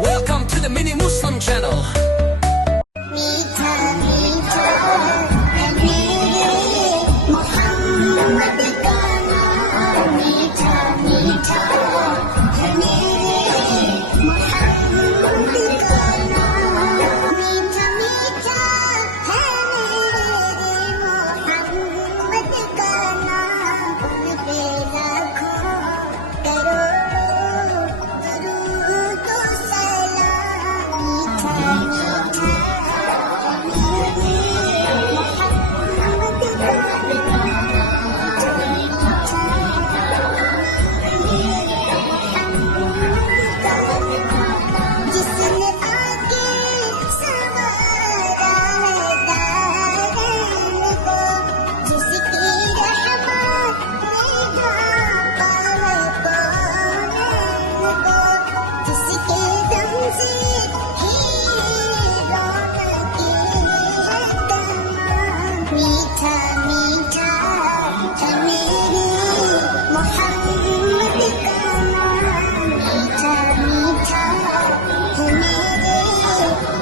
Welcome to the Mini Muslim channel. मीठा मीठा है मेरे मोहम्मद का नाम, मीठा मीठा है मेरे मोहम्मद का नाम, मीठा मीठा है मेरे मोहम्मद का नाम। उन पे लाखों करोड़ों दुरूद व सलाम, मीठा मीठा जिसने आगे संवारा है दारैन को, जिसकी रहमत ने ढांपा है कौनैन को, जिसके दम से ही रौनकी है तमाम। मीठा मीठा है मेरे मोहम्मद का नाम, मीठा मीठा है मेरे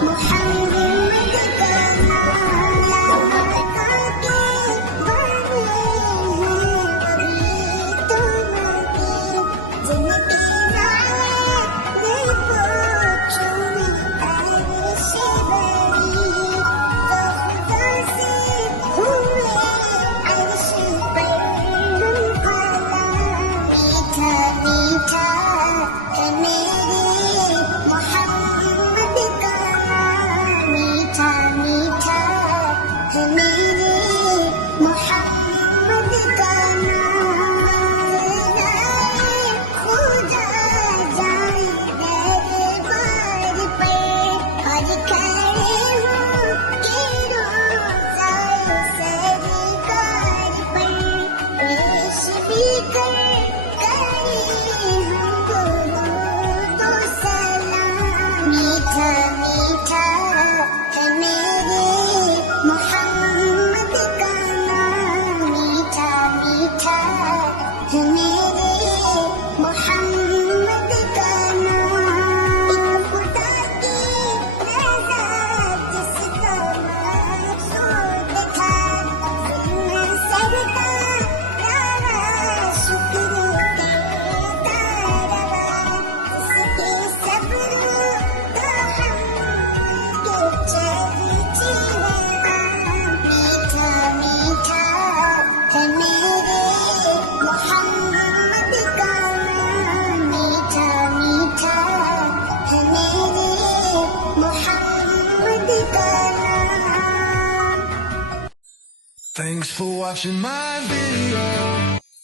मोहम्मद का नाम। लाका के बने हैं अभी तो नबी, जिनके नाले वे पूछूं अर्श बरी, तो खुदा से हुए अर्श पर मुकाला। मीठा मीठा है मेरे मोहम्मद का नाम, मीठा मीठा है मेरे मोहम्मद का नाम। खुदा जाए दरबार पर और खड़े हों के रोज़ाए सरकार पर, पेश भी करे हम दुरूद व सलाम। मीठा मीठा है मेरे मोहम्मद का नाम, मीठा मीठा है मेरे मोहम्मद का नाम। खुदा की रज़ा जिसको मकसूद था, ज़ुल्म सरता रवा शुक्र करता रवा, जिसके सब्र तो हम के चलते हैं आम। मीठा मीठा है मेरे मोहम्मद का नाम, मीठा मीठा है मेरे मोहम्मद का नाम। Thanks for watching my video.